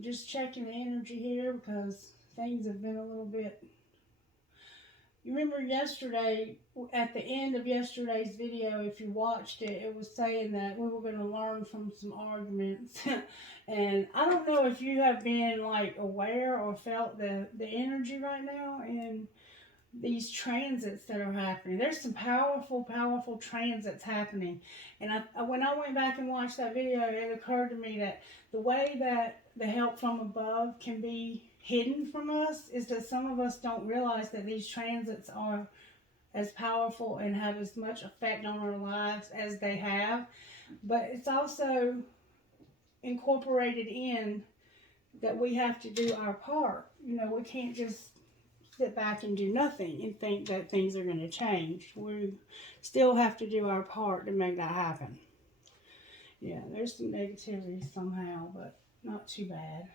Just checking the energy here because things have been a little bit. You remember yesterday, at the end of yesterday's video, if you watched it, it was saying that we were going to learn from some arguments. And I don't know if you have been like aware or felt the energy right now and these transits that are happening. There's some powerful, powerful transits happening. And when I went back and watched that video, it occurred to me that the way that the help from above can be hidden from us is that some of us don't realize that these transits are as powerful and have as much effect on our lives as they have. But it's also incorporated in that we have to do our part. You know, we can't just sit back and do nothing and think that things are going to change. We still have to do our part to make that happen. Yeah, there's some negativity somehow, but not too bad.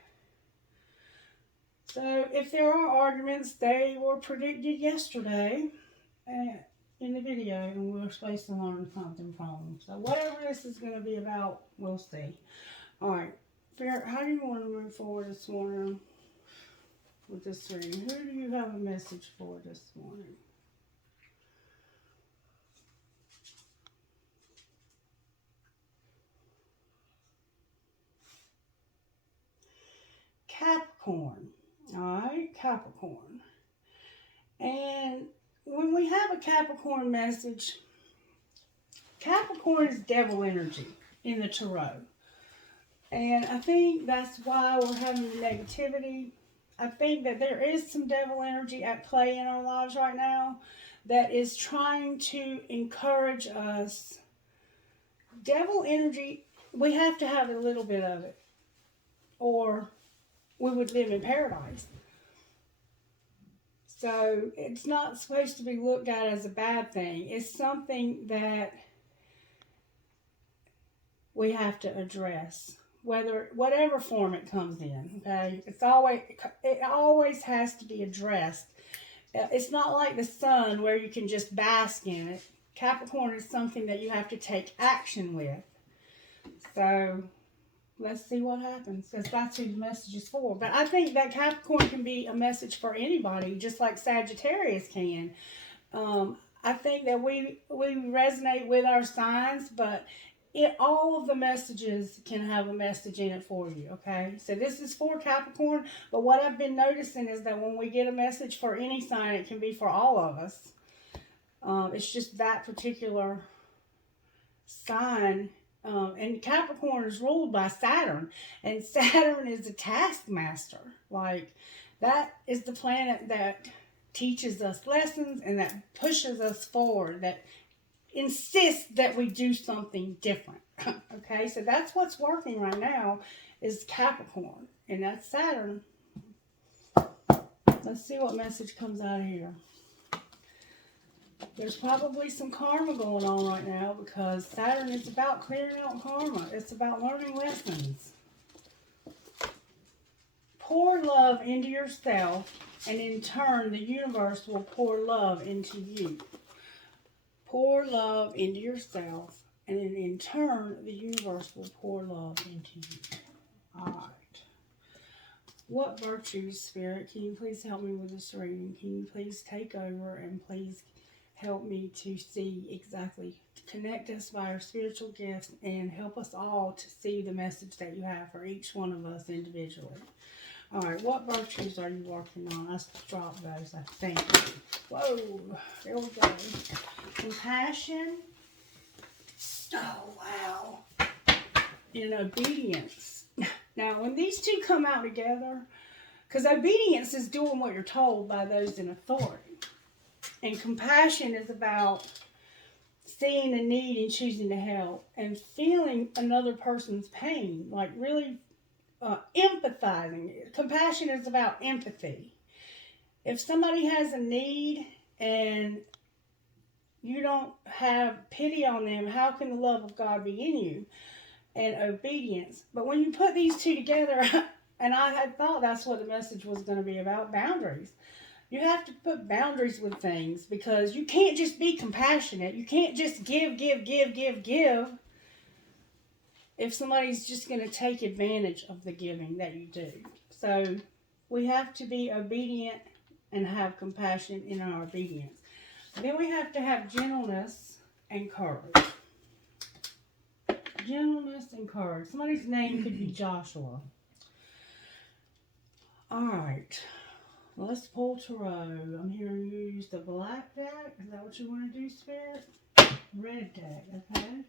So if there are arguments, they were predicted yesterday in the video, and we're supposed to learn something from them. So whatever this is going to be about, we'll see. All right, Spirit, how do you want to move forward this morning with this reading? Who do you have a message for this morning? Capricorn. All right, Capricorn. And when we have a Capricorn message, Capricorn is devil energy in the tarot. And I think that's why we're having the negativity. I think that there is some devil energy at play in our lives right now that is trying to encourage us. Devil energy, we have to have a little bit of it, or we would live in paradise. So it's not supposed to be looked at as a bad thing. It's something that we have to address, whatever form it comes in. Okay, it always has to be addressed. It's not like the sun where you can just bask in it. Capricorn is something that you have to take action with. So let's see what happens, because that's who the message is for. But I think that Capricorn can be a message for anybody, just like Sagittarius can. I think that we resonate with our signs, but all of the messages can have a message in it for you, okay? So this is for Capricorn, but what I've been noticing is that when we get a message for any sign, it can be for all of us. It's just that particular sign. And Capricorn is ruled by Saturn, and Saturn is a taskmaster. Like, that is the planet that teaches us lessons and that pushes us forward, that insists that we do something different. Okay, so that's what's working right now is Capricorn, and that's Saturn. Let's see what message comes out of here. There's probably some karma going on right now because Saturn is about clearing out karma. It's about learning lessons. Pour love into yourself, and in turn, the universe will pour love into you. Pour love into yourself, and then in turn, the universe will pour love into you. All right. What virtues, Spirit, can you please help me with this reading? Can you please take over and please help me to see exactly, connect us by our spiritual gifts and help us all to see the message that you have for each one of us individually. All right, what virtues are you working on? Let's drop those, I think. Whoa, there we go. Compassion. Oh, wow. And obedience. Now, when these two come out together, because obedience is doing what you're told by those in authority. And compassion is about seeing a need and choosing to help and feeling another person's pain, like really empathizing. Compassion is about empathy. If somebody has a need and you don't have pity on them, how can the love of God be in you? And obedience. But when you put these two together, and I had thought that's what the message was going to be about, boundaries. You have to put boundaries with things because you can't just be compassionate. You can't just give. if somebody's just going to take advantage of the giving that you do. So we have to be obedient and have compassion in our obedience. Then we have to have gentleness and courage. Gentleness and courage. Somebody's name could be Joshua. Alright. Let's pull tarot. I'm here to use the black deck. Is that what you want to do, Spirit? Red deck, okay?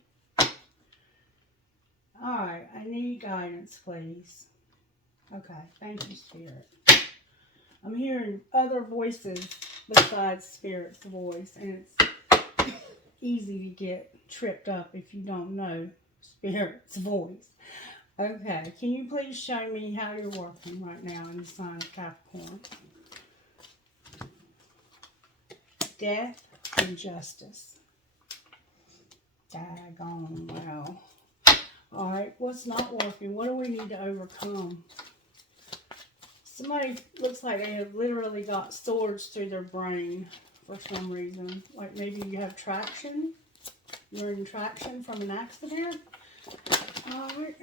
Alright, I need guidance, please. Okay, thank you, Spirit. I'm hearing other voices besides Spirit's voice, and it's easy to get tripped up if you don't know Spirit's voice. Okay, can you please show me how you're working right now in the sign of Capricorn? Death and justice. Daggone well. Alright, what's not working? What do we need to overcome? Somebody looks like they have literally got swords through their brain for some reason. Like maybe you have traction. You're in traction from an accident. Alright.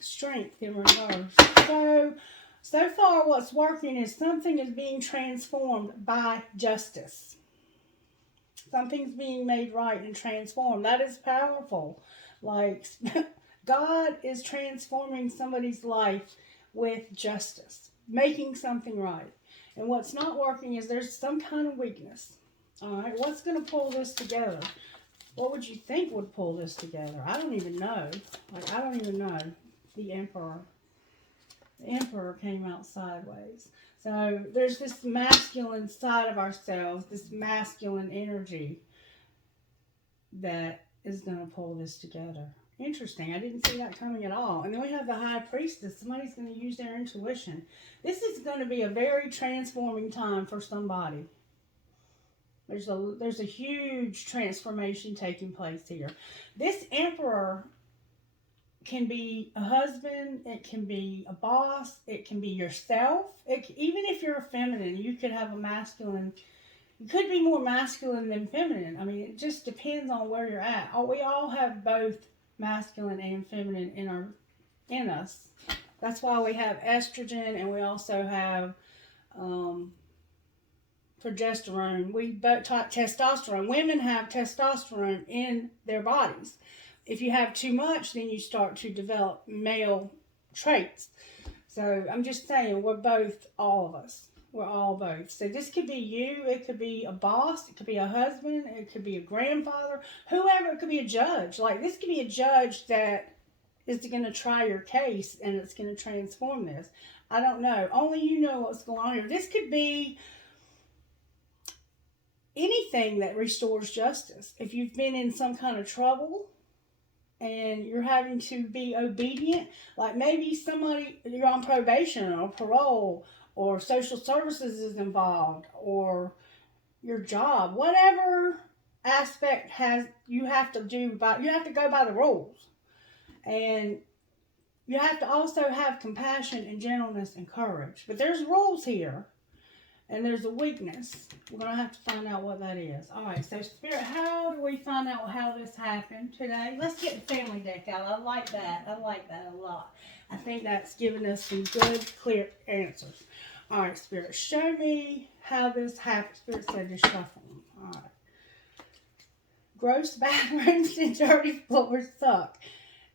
Strength in reverse. So far what's working is something is being transformed by justice. Something's being made right and transformed. That is powerful. Like, God is transforming somebody's life with justice. Making something right. And what's not working is there's some kind of weakness. Alright, what's going to pull this together? What would you think would pull this together? I don't even know. Like, I don't even know. The Emperor. The Emperor came out sideways. So there's this masculine side of ourselves, this masculine energy that is going to pull this together. Interesting. I didn't see that coming at all. And then we have the High Priestess. Somebody's going to use their intuition. This is going to be a very transforming time for somebody. There's a huge transformation taking place here. This Emperor can be a husband, it can be a boss, it can be yourself. Even if you're a feminine, you could have a masculine. You could be more masculine than feminine. I mean, it just depends on where you're at. We all have both masculine and feminine in us. That's why we have estrogen, and we also have progesterone. We both talk testosterone. Women have testosterone in their bodies. If you have too much, then you start to develop male traits. So I'm just saying, we're both, all of us. We're all both. So this could be you. It could be a boss. It could be a husband. It could be a grandfather. Whoever. It could be a judge. Like, this could be a judge that is going to try your case, and it's going to transform this. I don't know. Only you know what's going on here. This could be anything that restores justice. If you've been in some kind of trouble and you're having to be obedient, like maybe you're on probation or parole, or social services is involved, or your job, whatever aspect you have to go by the rules. And you have to also have compassion and gentleness and courage. But there's rules here. And there's a weakness. We're going to have to find out what that is. Alright, so Spirit, how do we find out how this happened today? Let's get the family deck out. I like that. I like that a lot. I think that's giving us some good, clear answers. Alright, Spirit, show me how this happened. Spirit said to shuffle them. Alright. Gross bathrooms and dirty floors suck.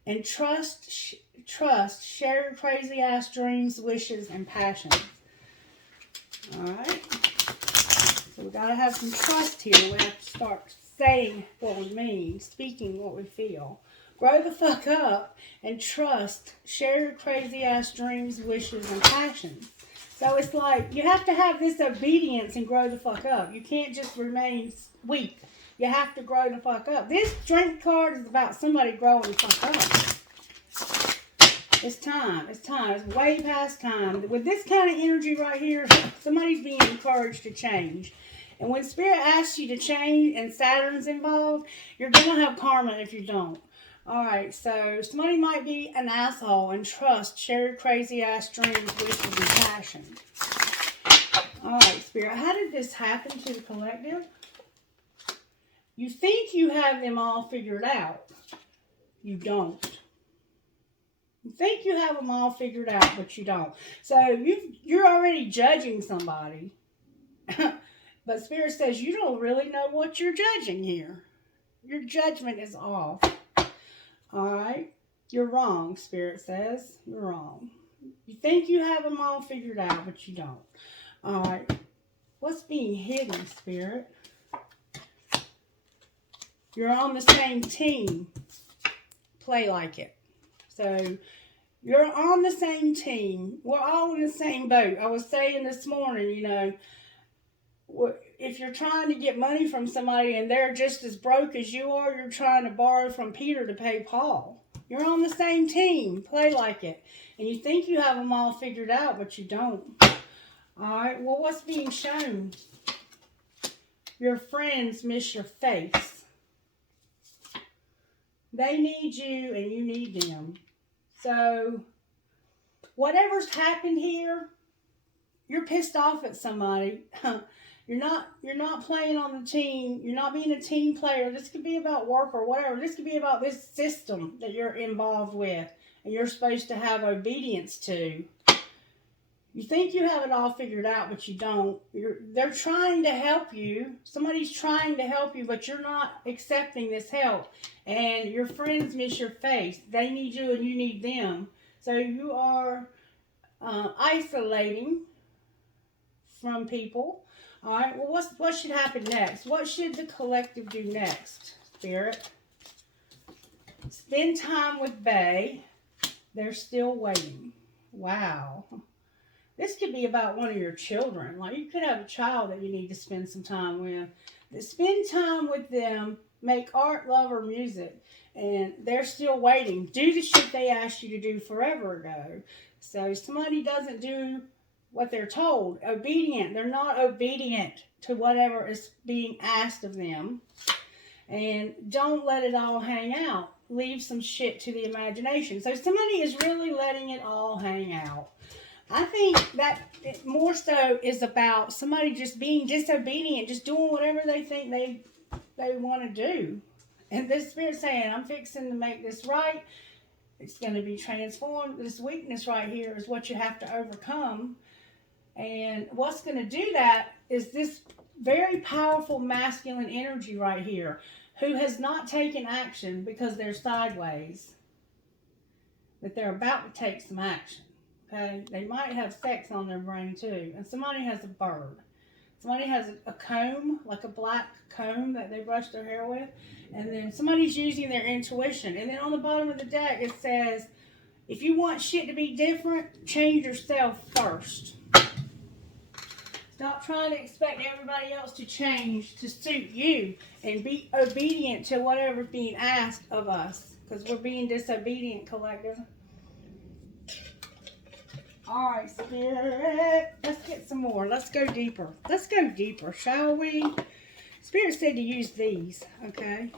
And trust, share your crazy ass dreams, wishes, and passions. Alright. So we gotta have some trust here. We have to start saying what we mean, speaking what we feel. Grow the fuck up and trust. Share your crazy ass dreams, wishes, and passions. So it's like you have to have this obedience and grow the fuck up. You can't just remain weak. You have to grow the fuck up. This drink card is about somebody growing the fuck up. It's time. It's time. It's way past time. With this kind of energy right here, somebody's being encouraged to change. And when Spirit asks you to change and Saturn's involved, you're going to have karma if you don't. Alright, so somebody might be an asshole, and trust, share your crazy ass dreams, wishes, and passion. Alright, Spirit, how did this happen to the collective? You think you have them all figured out. you don't. You think you have them all figured out, but you don't. So you're already judging somebody. But Spirit says you don't really know what you're judging here. Your judgment is off. All right? You're wrong, Spirit says. You're wrong. You think you have them all figured out, but you don't. All right. What's being hidden, Spirit? You're on the same team. Play like it. So, you're on the same team. We're all in the same boat. I was saying this morning, you know, if you're trying to get money from somebody and they're just as broke as you are, you're trying to borrow from Peter to pay Paul. You're on the same team. Play like it. And you think you have them all figured out, but you don't. All right. Well, what's being shown? Your friends miss your face. They need you and you need them. So, whatever's happened here, you're pissed off at somebody. You're not playing on the team. You're not being a team player. This could be about work or whatever. This could be about this system that you're involved with and you're supposed to have obedience to. You think you have it all figured out, but you don't. They're trying to help you. Somebody's trying to help you, but you're not accepting this help. And your friends miss your face. They need you and you need them. So you are isolating from people. All right, well, what should happen next? What should the collective do next, Spirit? Spend time with Bae. They're still waiting. Wow. This could be about one of your children. Like, you could have a child that you need to spend some time with. Spend time with them. Make art, love, or music. And they're still waiting. Do the shit they asked you to do forever ago. So somebody doesn't do what they're told. Obedient. They're not obedient to whatever is being asked of them. And don't let it all hang out. Leave some shit to the imagination. So somebody is really letting it all hang out. I think that it more so is about somebody just being disobedient, just doing whatever they think they want to do. And this Spirit's saying, I'm fixing to make this right. It's going to be transformed. This weakness right here is what you have to overcome. And what's going to do that is this very powerful masculine energy right here, who has not taken action because they're sideways. But they're about to take some action. Okay? They might have sex on their brain too. And somebody has a bird. Somebody has a comb, like a black comb that they brush their hair with. And then somebody's using their intuition. And then on the bottom of the deck it says, if you want shit to be different, change yourself first. Stop trying to expect everybody else to change to suit you. And be obedient to whatever's being asked of us. Because we're being disobedient, collective. Alright, Spirit. Let's get some more. Let's go deeper. Let's go deeper, shall we? Spirit said to use these, okay?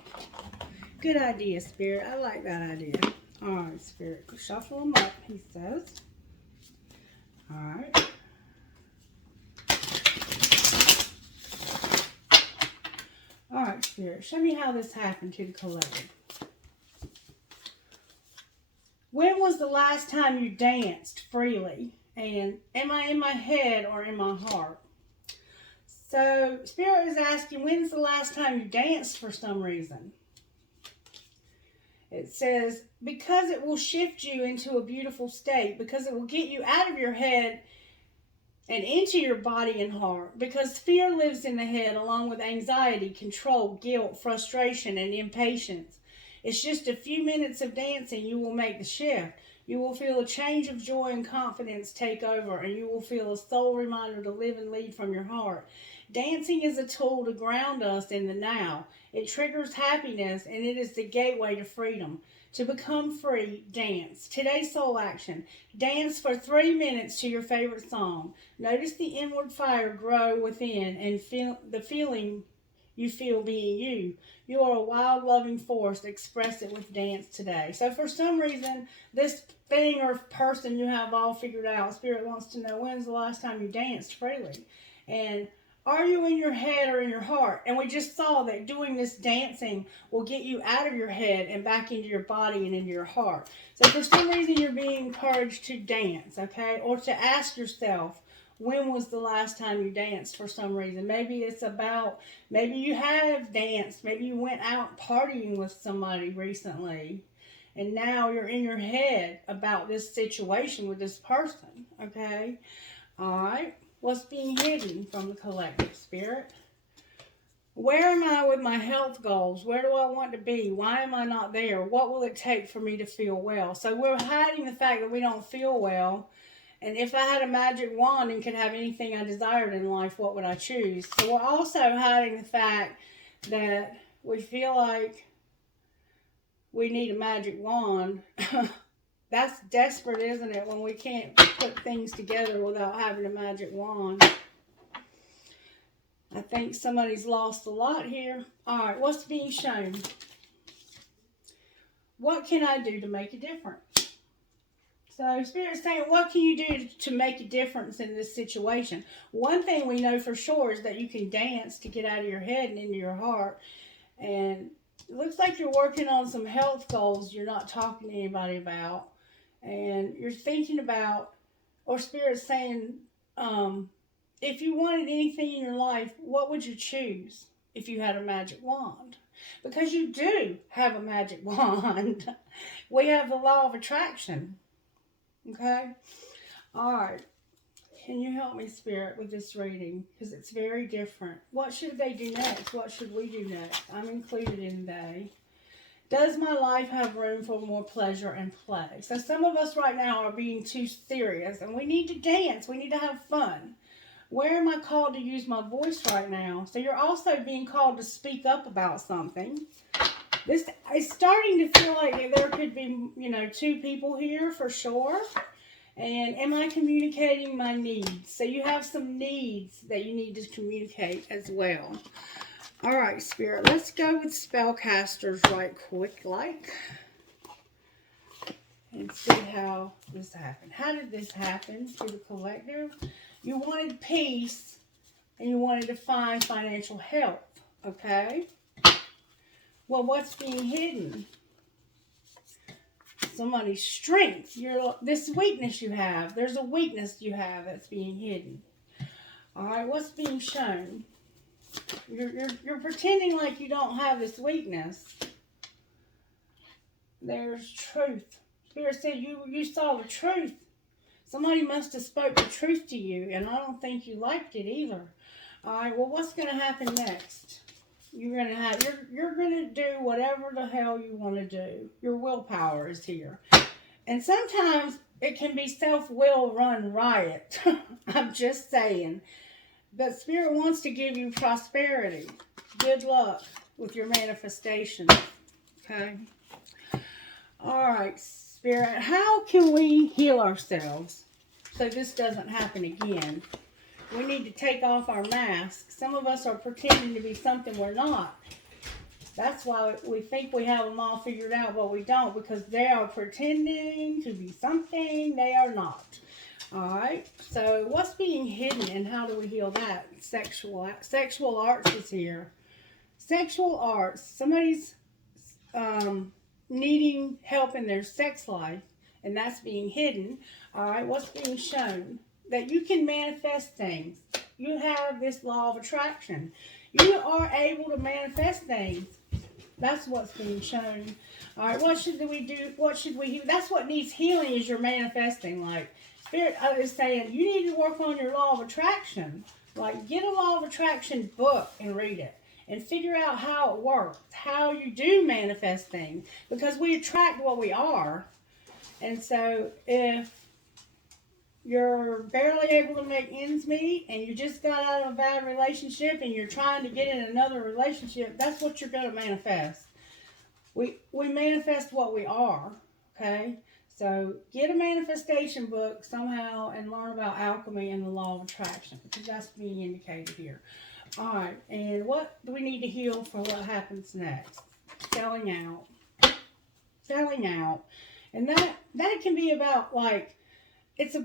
Good idea, Spirit. I like that idea. Alright, Spirit. Shuffle them up, he says. Alright. Alright, Spirit. Show me how this happened to the collective. When was the last time you danced freely? And am I in my head or in my heart? So, Spirit is asking, when's the last time you danced for some reason? It says, because it will shift you into a beautiful state. Because it will get you out of your head and into your body and heart. Because fear lives in the head along with anxiety, control, guilt, frustration, and impatience. It's just a few minutes of dancing, you will make the shift. You will feel a change of joy and confidence take over, and you will feel a soul reminder to live and lead from your heart. Dancing is a tool to ground us in the now. It triggers happiness, and it is the gateway to freedom. To become free, dance. Today's soul action. Dance for 3 minutes to your favorite song. Notice the inward fire grow within and feel the feeling you feel being you. You are a wild, loving force. Express it with dance today. So for some reason, this thing or person you have all figured out, Spirit wants to know, when's the last time you danced freely? And Are you in your head or in your heart? And we just saw that doing this dancing will get you out of your head and back into your body and into your heart. So for some reason you're being encouraged to dance, okay? Or to ask yourself, when was the last time you danced for some reason? Maybe it's about, maybe you have danced. Maybe you went out partying with somebody recently. And now you're in your head about this situation with this person, okay? All right. What's being hidden from the collective, Spirit? Where am I with my health goals? Where do I want to be? Why am I not there? What will it take for me to feel well? So we're hiding the fact that we don't feel well. And if I had a magic wand and could have anything I desired in life, what would I choose? So we're also hiding the fact that we feel like we need a magic wand. That's desperate, isn't it, when we can't put things together without having a magic wand? I think somebody's lost a lot here. All right, what's being shown? What can I do to make a difference? So Spirit's saying, what can you do to make a difference in this situation? One thing we know for sure is that you can dance to get out of your head and into your heart. And it looks like you're working on some health goals you're not talking to anybody about. And you're thinking about, or Spirit's saying, if you wanted anything in your life, what would you choose if you had a magic wand? Because you do have a magic wand. We have the law of attraction. Okay? All right. Can you help me, Spirit, with this reading? Because it's very different. What should they do next? What should we do next? I'm included in they. Does my life have room for more pleasure and play? So some of us right now are being too serious, and we need to dance. We need to have fun. Where am I called to use my voice right now? So you're also being called to speak up about something. This is starting to feel like there could be, two people here for sure. And am I communicating my needs? So you have some needs that you need to communicate as well. All right, Spirit, let's go with spellcasters right quick, and see how this happened. How did this happen to the collective? You wanted peace, and you wanted to find financial health, okay? Well, what's being hidden? Somebody's strength. This weakness you have. There's a weakness you have that's being hidden. All right, what's being shown? You're pretending like you don't have this weakness. There's truth. Spirit said you saw the truth. Somebody must have spoke the truth to you, and I don't think you liked it either. All right, well, what's going to happen next? You're gonna do whatever the hell you want to do. Your willpower is here, and sometimes it can be self-will run riot. I'm just saying. But Spirit wants to give you prosperity. Good luck with your manifestation. Okay. All right, Spirit. How can we heal ourselves so this doesn't happen again? We need to take off our masks. Some of us are pretending to be something we're not. That's why we think we have them all figured out, but we don't, because they are pretending to be something they are not. All right. So what's being hidden and how do we heal that? Sexual arts is here. Sexual arts. Somebody's needing help in their sex life, and that's being hidden. All right. What's being shown? That you can manifest things. You have this law of attraction. You are able to manifest things. That's what's being shown. All right, what should we do? What should we heal? That's what needs healing is your manifesting. Like, Spirit is saying, you need to work on your law of attraction. Like, get a law of attraction book and read it. And figure out how it works. How you do manifest things. Because we attract what we are. And so, if you're barely able to make ends meet and you just got out of a bad relationship and you're trying to get in another relationship, that's what you're going to manifest. We manifest what we are, okay? So get a manifestation book somehow and learn about alchemy and the law of attraction, because that's being indicated here. All right, and what do we need to heal for what happens next? Selling out. Selling out. And that can be about, like, it's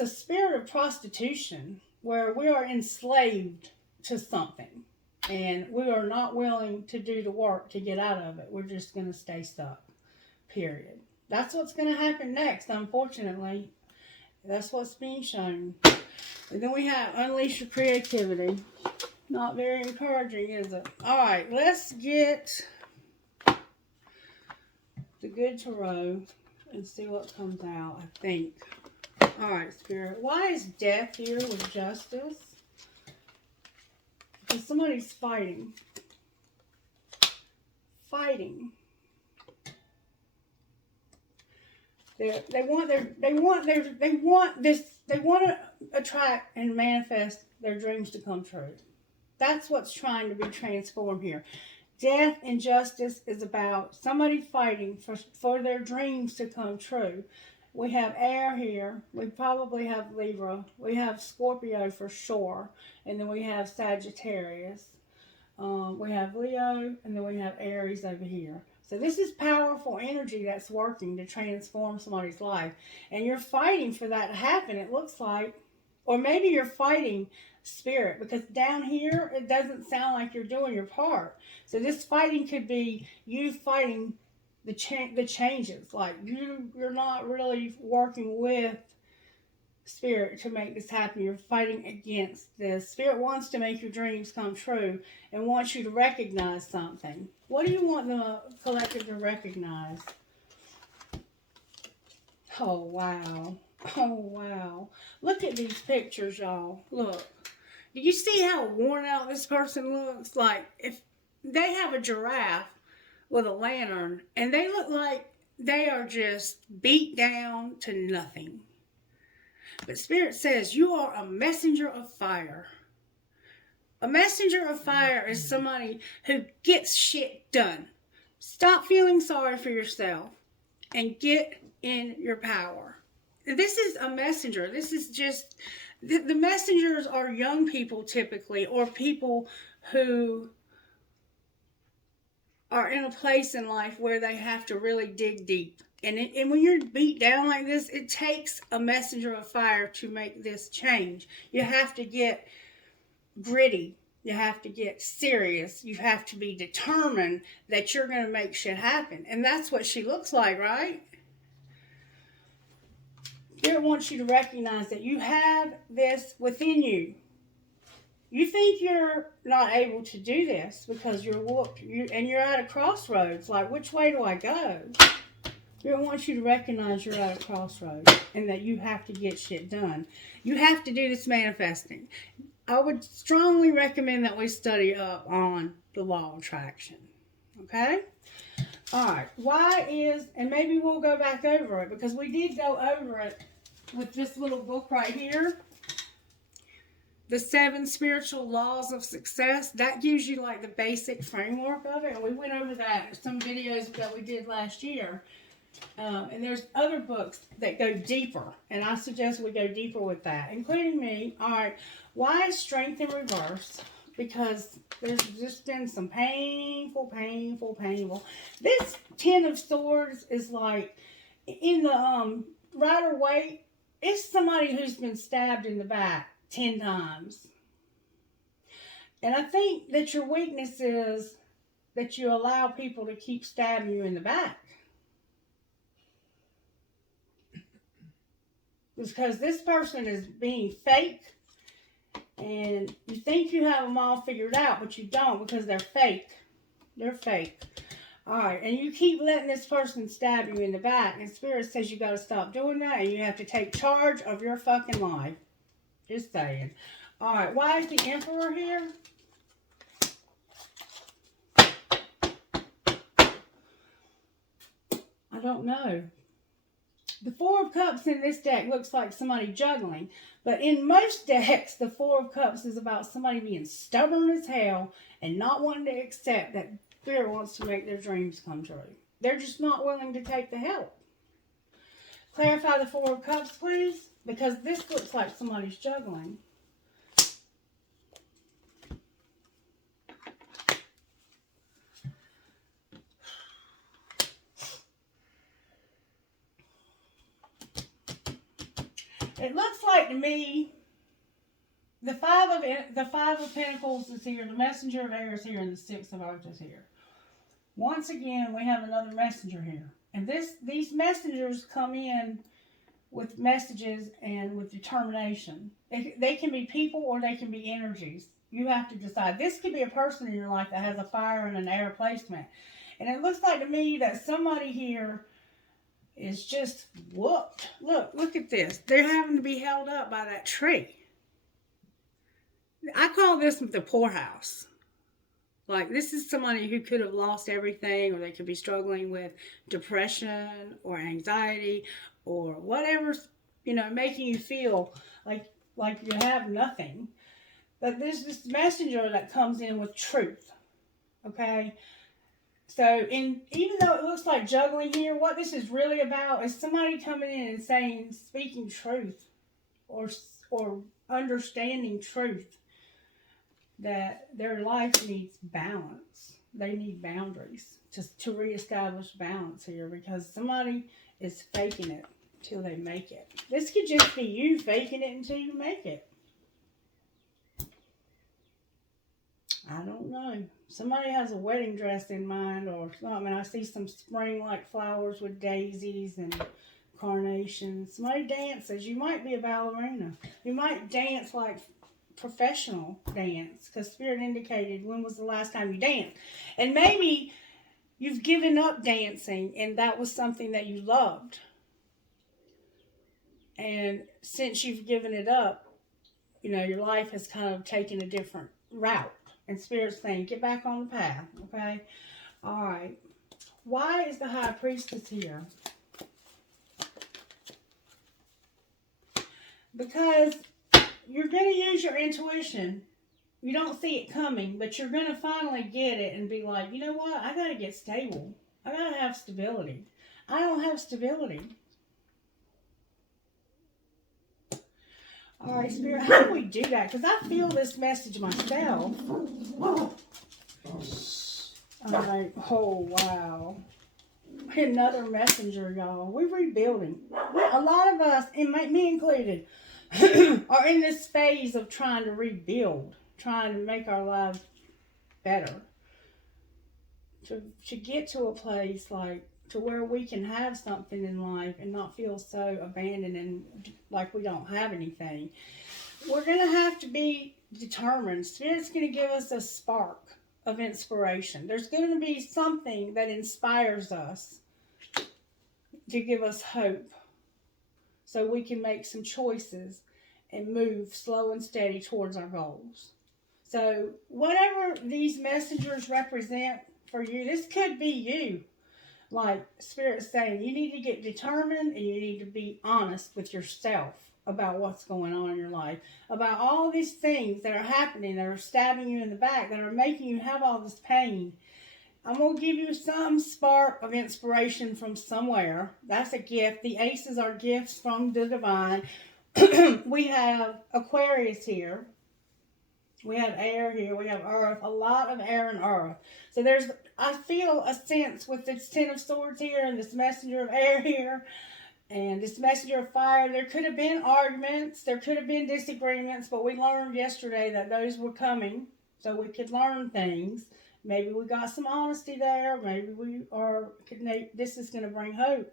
a spirit of prostitution. where we are enslaved to something. And we are not willing to do the work to get out of it. We're just going to stay stuck. Period. That's what's going to happen next, unfortunately. That's what's being shown. And then we have unleash your creativity. Not very encouraging, is it? Alright, let's get the good tarot and see what comes out, I think. Alright, Spirit. Why is death here with justice? Because somebody's fighting. Fighting. They want to attract and manifest their dreams to come true. That's what's trying to be transformed here. Death and justice is about somebody fighting for their dreams to come true. We have air here. We probably have Libra. We have Scorpio for sure. And then we have Sagittarius. We have Leo. And then we have Aries over here. So this is powerful energy that's working to transform somebody's life. And you're fighting for that to happen, it looks like. Or maybe you're fighting spirit, because down here it doesn't sound like you're doing your part. So this fighting could be you fighting the changes. Like you're not really working with spirit to make this happen. You're fighting against this. Spirit wants to make your dreams come true and wants you to recognize something. What do you want the collective to recognize? Oh, wow. Oh, wow. Look at these pictures, y'all. Look. Do you see how worn out this person looks? Like, if they have a giraffe with a lantern, and they look like they are just beat down to nothing. But Spirit says, you are a messenger of fire. A messenger of fire is somebody who gets shit done. Stop feeling sorry for yourself and get in your power. This is a messenger. This is just, the messengers are young people typically, or people who are in a place in life where they have to really dig deep. And when you're beat down like this, it takes a messenger of fire to make this change. You have to get gritty. You have to get serious. You have to be determined that you're going to make shit happen. And that's what she looks like, right? Spirit wants you to recognize that you have this within you. You think you're not able to do this because you're whooped, and you're at a crossroads. Like, which way do I go? Spirit wants you to recognize you're at a crossroads and that you have to get shit done. You have to do this manifesting. I would strongly recommend that we study up on the law of attraction. Okay? Alright. Why is, and maybe we'll go back over it, because we did go over it with this little book right here. The 7 Spiritual Laws of Success. That gives you like the basic framework of it. And we went over that in some videos that we did last year. And there's other books that go deeper. And I suggest we go deeper with that, including me. Alright, why is strength in reverse? Because there's just been some painful. This 10 of Swords is like, in the Rider Waite, it's somebody who's been stabbed in the back 10 times. And I think that your weakness is that you allow people to keep stabbing you in the back. Because this person is being fake, and you think you have them all figured out, but you don't, because they're fake. They're fake. Alright, and you keep letting this person stab you in the back, and Spirit says you got to stop doing that, and you have to take charge of your fucking life. Just saying. Alright, why is the Emperor here? I don't know. The 4 of Cups in this deck looks like somebody juggling. But in most decks, the 4 of Cups is about somebody being stubborn as hell and not wanting to accept that Spirit wants to make their dreams come true. They're just not willing to take the help. Clarify the 4 of Cups, please. Because this looks like somebody's juggling. It looks like to me The five of Pentacles is here, the Messenger of Air is here, and the Six of Earth is here. Once again, we have another messenger here. And these messengers come in with messages and with determination. They can be people or they can be energies. You have to decide. This could be a person in your life that has a fire and an air placement. And it looks like to me that somebody here is just whooped. Look at this. They're having to be held up by that tree. I call this the poorhouse. Like, this is somebody who could have lost everything, or they could be struggling with depression or anxiety or whatever's, making you feel like you have nothing. But there's this messenger that comes in with truth. Okay? So, even though it looks like juggling here, what this is really about is somebody coming in and speaking truth or understanding truth. That their life needs balance. They need boundaries to reestablish balance here, because somebody is faking it till they make it. This could just be you faking it until you make it. I don't know. Somebody has a wedding dress in mind or something. I see some spring-like flowers with daisies and carnations. Somebody dances. You might be a ballerina. You might dance like professional dance, because Spirit indicated when was the last time you danced. And maybe you've given up dancing and that was something that you loved. And since you've given it up, your life has kind of taken a different route. And Spirit's saying, get back on the path, okay? All right. Why is the High Priestess here? Because you're going to use your intuition. You don't see it coming, but you're going to finally get it and be like, you know what? I got to get stable. I got to have stability. I don't have stability. All right, Spirit, how do we do that? Because I feel this message myself. I'm like, oh, wow. Another messenger, y'all. We're rebuilding. A lot of us, and me included, are in this phase of trying to rebuild, trying to make our lives better, to get to a place to where we can have something in life and not feel so abandoned and like we don't have anything. We're going to have to be determined. Spirit's going to give us a spark of inspiration. There's going to be something that inspires us to give us hope, so we can make some choices and move slow and steady towards our goals. So whatever these messengers represent for you, this could be you. Like Spirit's saying, you need to get determined and you need to be honest with yourself about what's going on in your life. About all these things that are happening, that are stabbing you in the back, that are making you have all this pain. I'm going to give you some spark of inspiration from somewhere. That's a gift. The aces are gifts from the divine. We have Aquarius here. We have air here. We have earth. A lot of air and earth. So I feel a sense with this Ten of Swords here and this Messenger of Air here and this Messenger of Fire. There could have been arguments. There could have been disagreements, but we learned yesterday that those were coming so we could learn things. Maybe we got some honesty there. Maybe this is going to bring hope.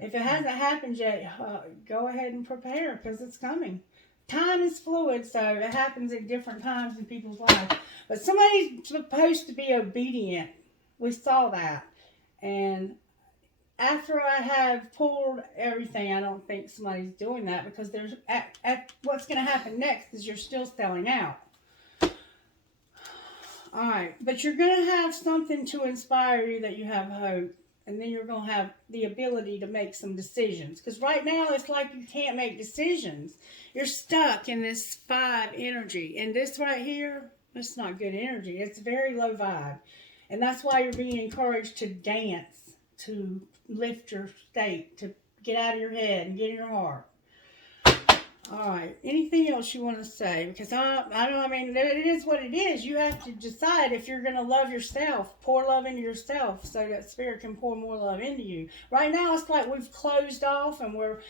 If it hasn't happened yet, go ahead and prepare, because it's coming. Time is fluid, so it happens at different times in people's lives. But somebody's supposed to be obedient. We saw that. And after I have pulled everything, I don't think somebody's doing that, because what's going to happen next is you're still selling out. All right, but you're going to have something to inspire you that you have hope, and then you're going to have the ability to make some decisions. Because right now, it's like you can't make decisions. You're stuck in this 5 energy, and this right here, it's not good energy. It's very low vibe, and that's why you're being encouraged to dance, to lift your state, to get out of your head and get in your heart. All right. Anything else you want to say? Because it is what it is. You have to decide if you're going to love yourself, pour love into yourself, so that Spirit can pour more love into you. Right now, it's like we've closed off and we're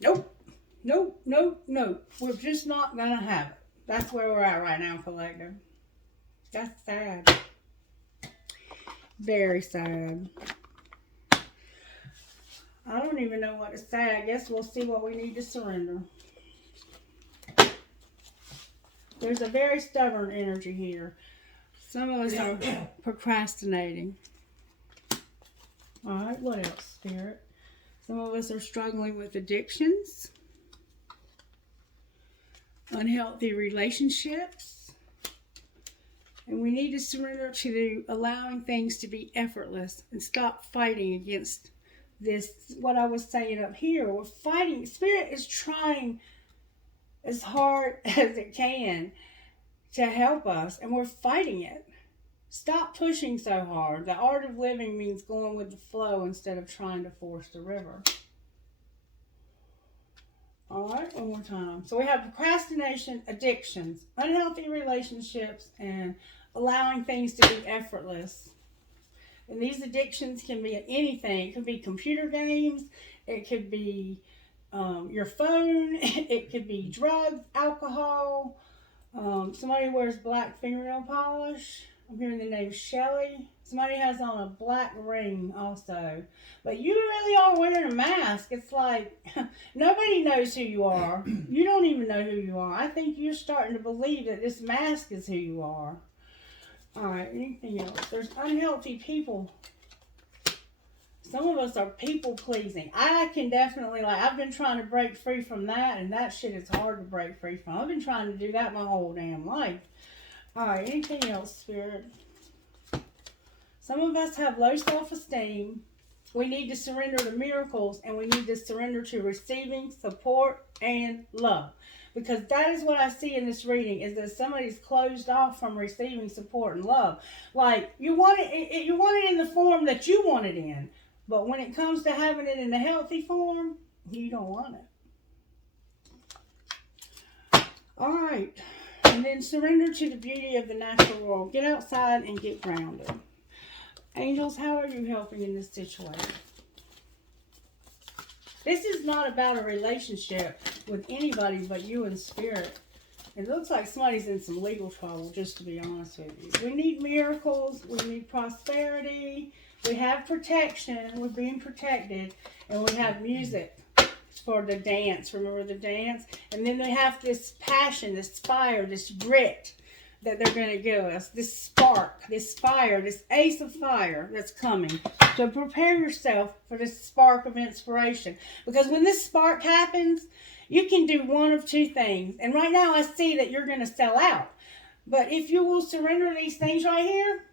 nope. Nope, nope, nope. We're just not going to have it. That's where we're at right now, collective. That's sad. Very sad. I don't even know what to say. I guess we'll see what we need to surrender. There's a very stubborn energy here. Some of us are procrastinating. All right, what else, Spirit? Some of us are struggling with addictions, unhealthy relationships, and we need to surrender to allowing things to be effortless and stop fighting against this. What I was saying up here, we're fighting. Spirit is trying as hard as it can to help us, and we're fighting it. Stop pushing so hard. The art of living means going with the flow instead of trying to force the river. All right, one more time. So we have procrastination, addictions, unhealthy relationships, and allowing things to be effortless. And these addictions can be anything. It could be computer games. It could be your phone. It could be drugs, alcohol. Somebody wears black fingernail polish. I'm hearing the name Shelly. Somebody has on a black ring also. But you really are wearing a mask. It's like nobody knows who you are. You don't even know who you are. I think you're starting to believe that this mask is who you are. All right, anything else? There's unhealthy people. Some of us are people pleasing. I can definitely, I've been trying to break free from that, and that shit is hard to break free from. I've been trying to do that my whole damn life. All right, anything else, Spirit? Some of us have low self-esteem. We need to surrender to miracles, and we need to surrender to receiving support and love. Because that is what I see in this reading, is that somebody's closed off from receiving support and love. Like, you want it in the form that you want it in. But when it comes to having it in the healthy form, you don't want it. All right. And then surrender to the beauty of the natural world. Get outside and get grounded. Angels, how are you helping in this situation? This is not about a relationship with anybody but you and Spirit. It looks like somebody's in some legal trouble, just to be honest with you. We need miracles. We need prosperity. We have protection. We're being protected. And we have music for the dance. Remember the dance? And then we have this passion, this fire, this grit that they're going to give us. This spark, this fire, this ace of fire that's coming. So prepare yourself for this spark of inspiration. Because when this spark happens, you can do one of two things. And right now I see that you're going to sell out. But if you will surrender these things right here,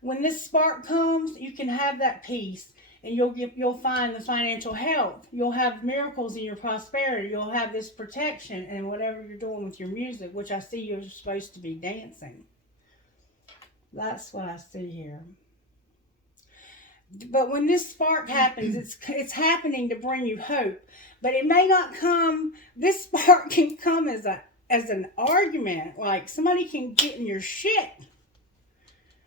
when this spark comes, you can have that peace. And you'll find the financial health. You'll have miracles in your prosperity. You'll have this protection and whatever you're doing with your music, which I see you're supposed to be dancing. That's what I see here. But when this spark happens, it's happening to bring you hope. But it may not come. This spark can come as an argument. Like somebody can get in your shit.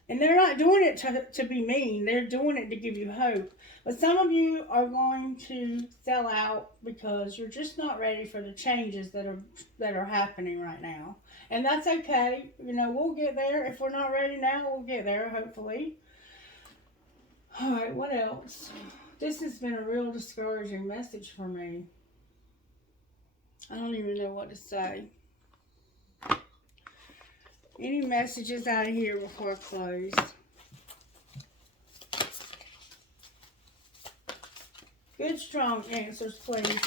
And they're not doing it to be mean. They're doing it to give you hope. But some of you are going to sell out because you're just not ready for the changes that are happening right now. And that's okay. You know, we'll get there. If we're not ready now, we'll get there, hopefully. All right, what else? This has been a real discouraging message for me. I don't even know what to say. Any messages out of here before I close? Good, strong answers, please.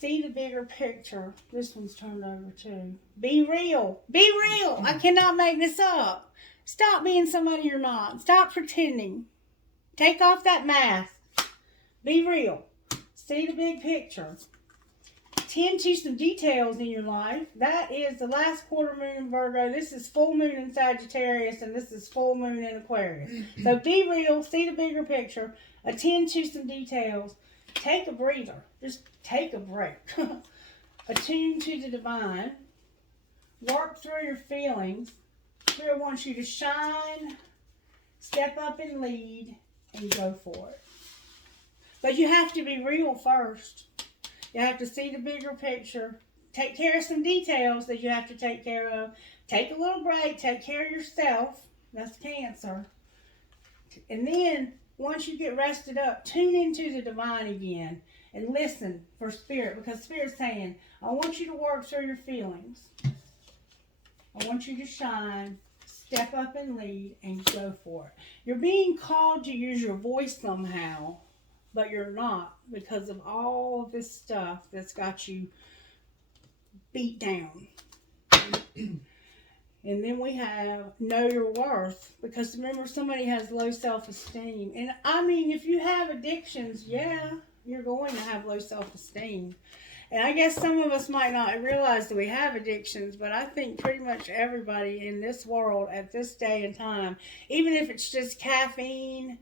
See the bigger picture. This one's turned over too. Be real. Be real. I cannot make this up. Stop being somebody you're not. Stop pretending. Take off that mask. Be real. See the big picture. Tend to some details in your life. That is the last quarter moon in Virgo. This is full moon in Sagittarius, and this is full moon in Aquarius. So be real. See the bigger picture. Attend to some details. Take a breather. Just take a break. Attune to the divine. Work through your feelings. Spirit wants you to shine. step up and lead and go for it. But you have to be real first. You have to see the bigger picture. Take care of some details that you have to take care of. Take a little break. Take care of yourself. That's Cancer. And then, once you get rested up, tune into the divine again and listen for Spirit. Because Spirit's saying, I want you to work through your feelings. I want you to shine, step up and lead, and go for it. You're being called to use your voice somehow, but you're not, because of all of this stuff that's got you beat down. And then we have know your worth, because remember, somebody has low self-esteem. And I mean, if you have addictions, yeah, you're going to have low self-esteem. And I guess some of us might not realize that we have addictions, but I think pretty much everybody in this world at this day and time, even if it's just caffeine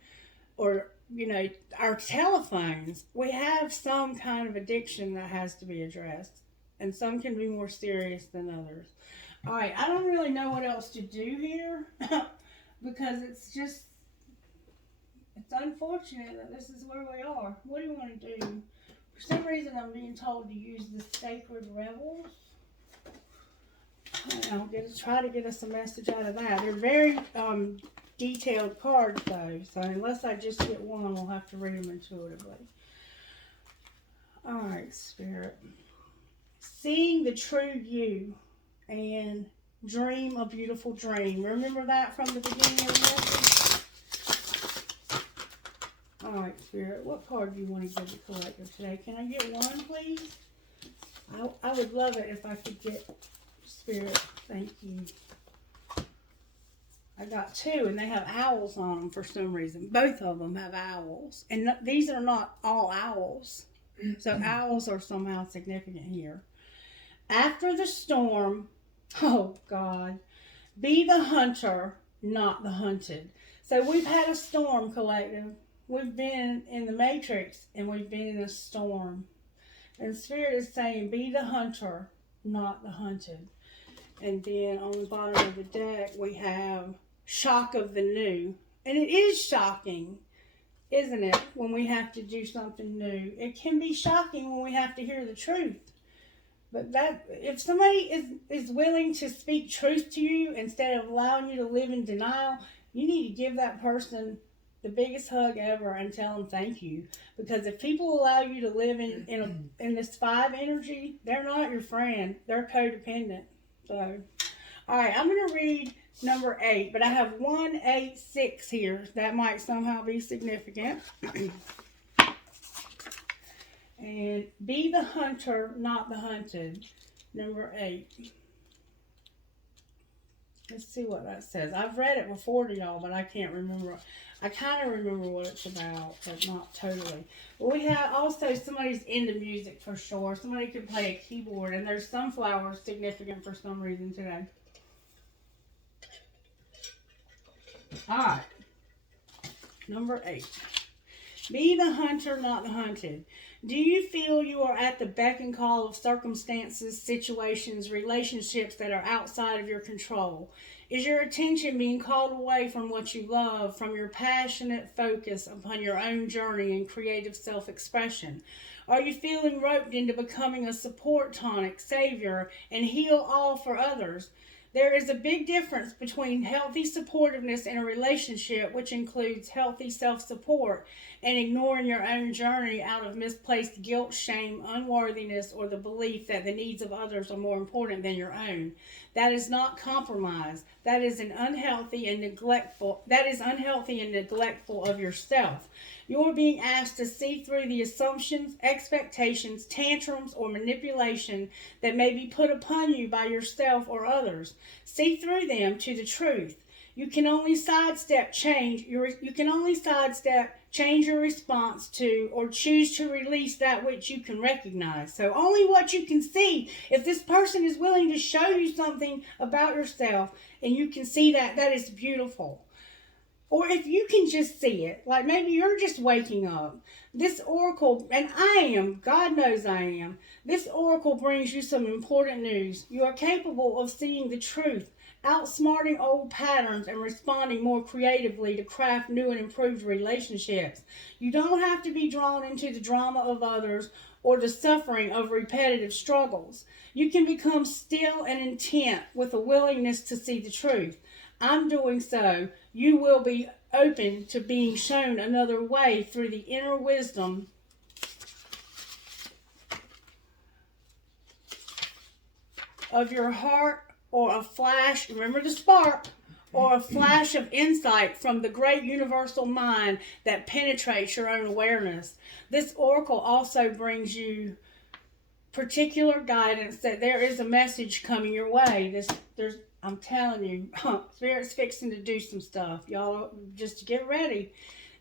or, you know, our telephones, we have some kind of addiction that has to be addressed. And some can be more serious than others. All right, I don't really know what else to do here because it's unfortunate that this is where we are. What do you want to do? For some reason, I'm being told to use the Sacred Rebels. I'll try to get us a message out of that. They're very detailed cards, though, so unless I just get one, we'll have to read them intuitively. All right, Spirit. Seeing the true you and dream a beautiful dream. Remember that from the beginning of the message? All right, Spirit, what card do you want to give the collective today? Can I get one, please? I would love it if I could get Spirit. Thank you. I got two, and they have owls on them for some reason. Both of them have owls. And these are not all owls. So owls are somehow significant here. After the storm, oh God, be the hunter, not the hunted. So we've had a storm, collective. We've been in the matrix and we've been in a storm. And Spirit is saying, be the hunter, not the hunted. And then on the bottom of the deck, we have shock of the new. And it is shocking, isn't it, when we have to do something new? It can be shocking when we have to hear the truth. But that, if somebody is willing to speak truth to you instead of allowing you to live in denial, you need to give that person the biggest hug ever and tell them thank you. Because if people allow you to live in this 5 energy, they're not your friend. They're codependent. So, all right, I'm going to read number 8, but I have 186 here. That might somehow be significant. And be the hunter, not the hunted. Number 8. Let's see what that says. I've read it before to y'all, but I can't remember. I kind of remember what it's about, but not totally. Well, we have also somebody's into music for sure. Somebody could play a keyboard, and there's sunflowers significant for some reason today. All right. Number 8. Be the hunter, not the hunted. Do you feel you are at the beck and call of circumstances, situations, relationships that are outside of your control? Is your attention being called away from what you love, from your passionate focus upon your own journey and creative self-expression? Are you feeling roped into becoming a support tonic, savior, and heal all for others? There is a big difference between healthy supportiveness in a relationship, which includes healthy self-support, and ignoring your own journey out of misplaced guilt, shame, unworthiness, or the belief that the needs of others are more important than your own. That is not compromise. That is unhealthy and neglectful of yourself. You are being asked to see through the assumptions, expectations, tantrums, or manipulation that may be put upon you by yourself or others. See through them to the truth. You can only change your response to, or choose to release that which you can recognize. So only what you can see. If this person is willing to show you something about yourself and you can see that, that is beautiful. Or if you can just see it, like maybe you're just waking up. This oracle, and I am, God knows I am, this oracle brings you some important news. You are capable of seeing the truth outsmarting old patterns and responding more creatively to craft new and improved relationships. You don't have to be drawn into the drama of others or the suffering of repetitive struggles. You can become still and intent with a willingness to see the truth. I'm doing so. You will be open to being shown another way through the inner wisdom of your heart, or a flash, remember the spark, or a flash of insight from the great universal mind that penetrates your own awareness. This oracle also brings you particular guidance that there is a message coming your way. I'm telling you, Spirit's fixing to do some stuff. Y'all just get ready.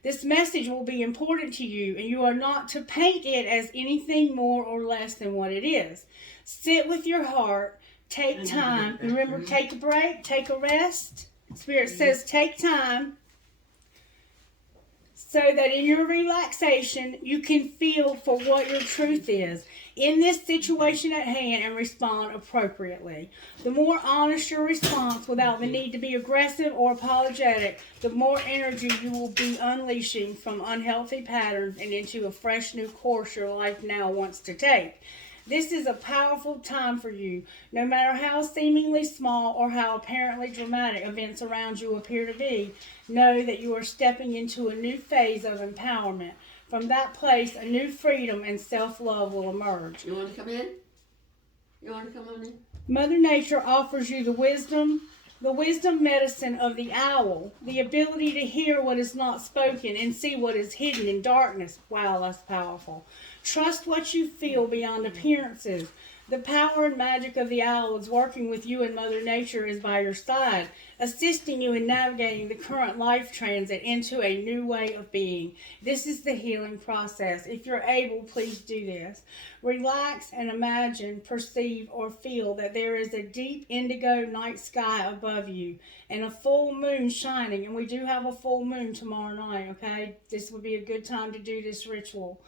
This message will be important to you, and you are not to paint it as anything more or less than what it is. Sit with your heart. Take time. Remember, take a break, take a rest. Spirit says take time so that in your relaxation you can feel for what your truth is in this situation at hand and respond appropriately. The more honest your response without the need to be aggressive or apologetic, the more energy you will be unleashing from unhealthy patterns and into a fresh new course your life now wants to take. This is a powerful time for you. No matter how seemingly small or how apparently dramatic events around you appear to be, know that you are stepping into a new phase of empowerment. From that place, a new freedom and self-love will emerge. You want to come in? You want to come on in? Mother Nature offers you the wisdom medicine of the owl, the ability to hear what is not spoken and see what is hidden in darkness. Wow, that's powerful. Trust what you feel beyond appearances. The power and magic of the owl is working with you, and Mother Nature is by your side, assisting you in navigating the current life transit into a new way of being. This is the healing process. If you're able, please do this. Relax and imagine, perceive, or feel that there is a deep indigo night sky above you and a full moon shining. And we do have a full moon tomorrow night, okay? This would be a good time to do this ritual.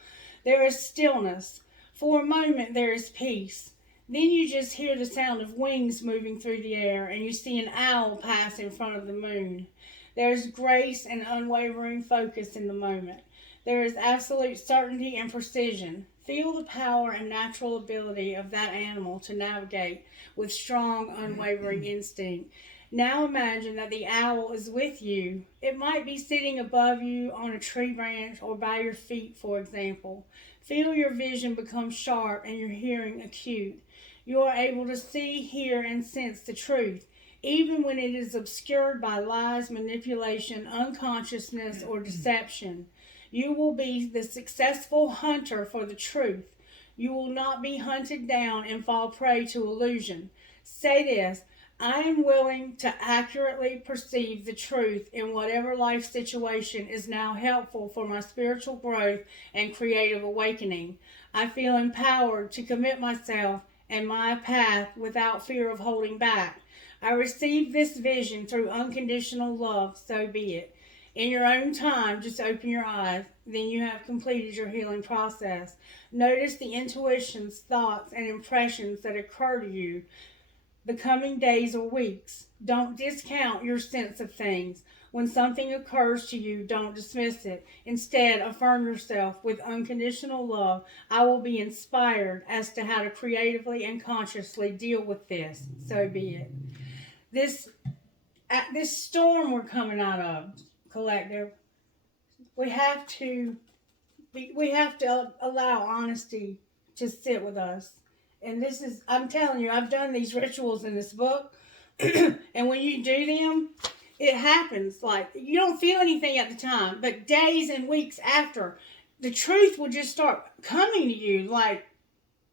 There is stillness. For a moment, there is peace. Then you just hear the sound of wings moving through the air, and you see an owl pass in front of the moon. There is grace and unwavering focus in the moment. There is absolute certainty and precision. Feel the power and natural ability of that animal to navigate with strong, unwavering instinct. Now imagine that the owl is with you. It might be sitting above you on a tree branch or by your feet, for example. Feel your vision become sharp and your hearing acute. You are able to see, hear, and sense the truth, even when it is obscured by lies, manipulation, unconsciousness, or deception. You will be the successful hunter for the truth. You will not be hunted down and fall prey to illusion. Say this: I am willing to accurately perceive the truth in whatever life situation is now helpful for my spiritual growth and creative awakening. I feel empowered to commit myself and my path without fear of holding back. I receive this vision through unconditional love, so be it. In your own time, just open your eyes. Then you have completed your healing process. Notice the intuitions, thoughts, and impressions that occur to you the coming days or weeks. Don't discount your sense of things. When something occurs to you, don't dismiss it. Instead, affirm yourself with unconditional love. I will be inspired as to how to creatively and consciously deal with this. So be it. This storm we're coming out of, collective, we have to allow honesty to sit with us. And this is, I'm telling you, I've done these rituals in this book, and when you do them, it happens. Like, you don't feel anything at the time, but days and weeks after, the truth will just start coming to you like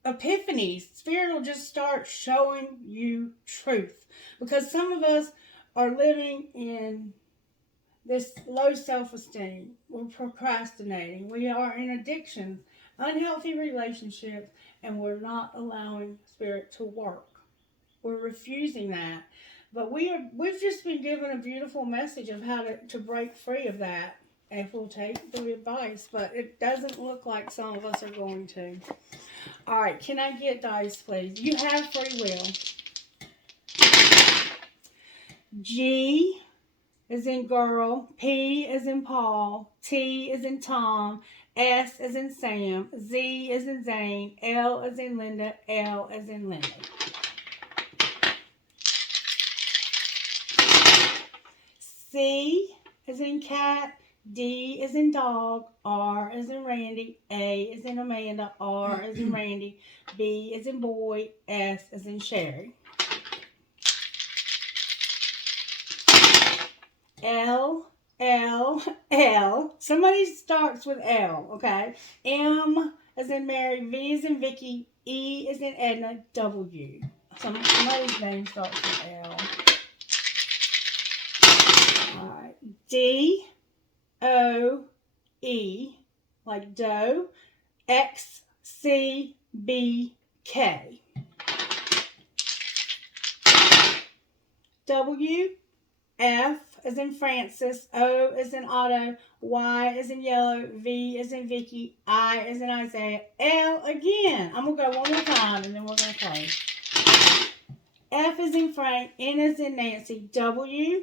epiphanies. Spirit will just start showing you truth. Because some of us are living in this low self-esteem. We're procrastinating. We are in addictions, unhealthy relationships, and we're not allowing Spirit to work. We're refusing that. But we've just been given a beautiful message of how to break free of that, if we'll take the advice. But it doesn't look like some of us are going to. All right, can I get dice, please? You have free will. G is in girl, P is in Paul, T is in Tom, S is in Sam, Z is in Zane, L is in Linda, L is in Linda. C is in cat, D is in dog, R is in Randy, A is in Amanda, R is in Randy, B is in boy, S is in Sherry. L, L, L. Somebody starts with L, okay? M is in Mary, V is in Vicky, E is in Edna, W. Somebody's name starts with L. All right. D, O, E, like doe, X, C, B, K. W, F is in Francis, O is in Otto, Y is in yellow, V is in Vicky, I is in Isaiah, L again. I'm going to go one more time and then we're going to close. F is in Frank, N is in Nancy, W,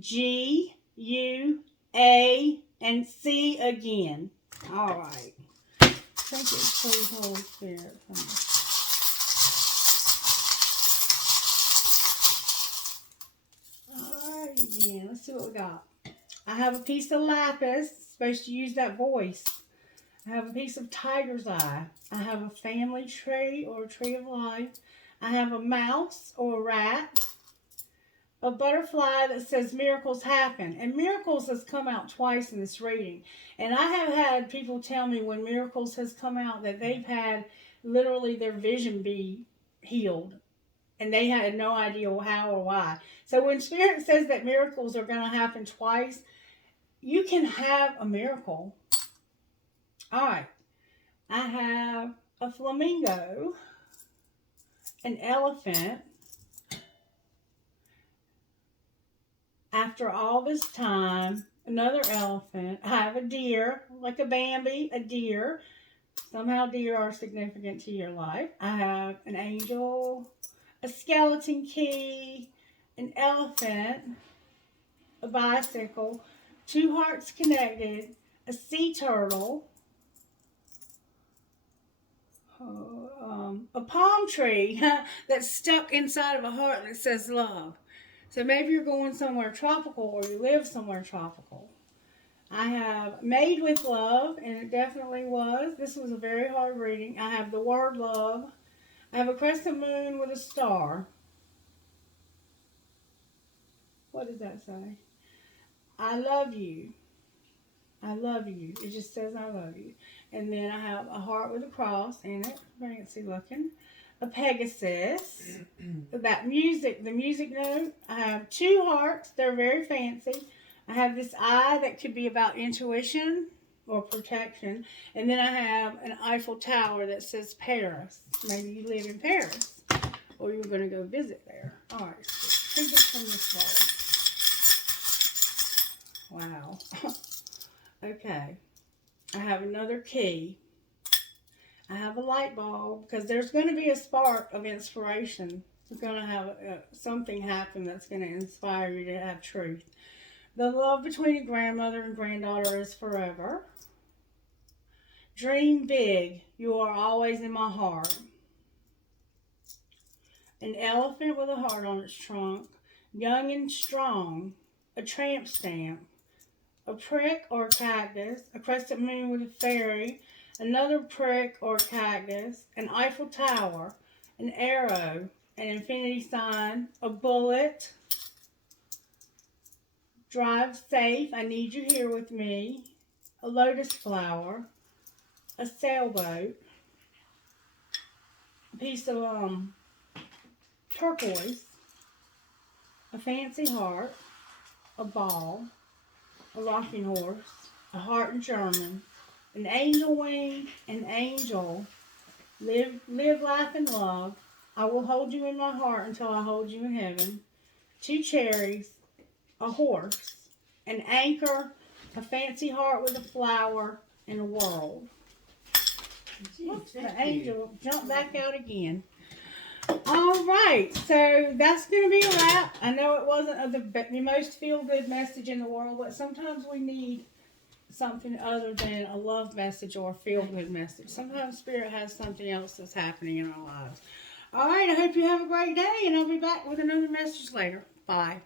G, U, A, and C again. All right. Thank you, please, Holy Spirit. All right, then. Let's see what we got. I have a piece of lapis. Supposed to use that voice. I have a piece of tiger's eye. I have a family tree or a tree of life. I have a mouse or a rat. A butterfly that says miracles happen. And miracles has come out twice in this reading. And I have had people tell me when miracles has come out that they've had literally their vision be healed. And they had no idea how or why. So when Spirit says that miracles are going to happen twice, you can have a miracle. All right. I have a flamingo, an elephant. After all this time, another elephant. I have a deer, like a Bambi, a deer. Somehow deer are significant to your life. I have an angel, a skeleton key, an elephant, a bicycle, two hearts connected, a sea turtle, a palm tree that's stuck inside of a heart that says love. So maybe you're going somewhere tropical or you live somewhere tropical. I have Made with Love, and it definitely was. This was a very hard reading. I have the word love. I have a crescent moon with a star. What does that say? I love you. I love you. It just says I love you. And then I have a heart with a cross in it. Fancy looking. A Pegasus. About music, the music note. I have two hearts. They're very fancy. I have this eye that could be about intuition or protection. And then I have an Eiffel Tower that says Paris. Maybe you live in Paris. Or you're going to go visit there. All right. So take it from this bowl. Wow. Okay. I have another key. I have a light bulb because there's going to be a spark of inspiration. You're going to have something happen that's going to inspire you to have truth. The love between a grandmother and granddaughter is forever. Dream big. You are always in my heart. An elephant with a heart on its trunk. Young and strong. A tramp stamp. A prick or a cactus. A crescent moon with a fairy. Another prick or cactus, an Eiffel Tower, an arrow, an infinity sign, a bullet, drive safe, I need you here with me, a lotus flower, a sailboat, a piece of turquoise, a fancy heart, a ball, a rocking horse, a heart in German, an angel wing, an angel, live, laugh, and love. I will hold you in my heart until I hold you in heaven. Two cherries, a horse, an anchor, a fancy heart with a flower, and a world. Oops, the angel jumped back out again. All right, so that's going to be a wrap. I know it wasn't the most feel-good message in the world, but sometimes we need something other than a love message or a feel-good message. Sometimes Spirit has something else that's happening in our lives. All right, I hope you have a great day, and I'll be back with another message later. Bye.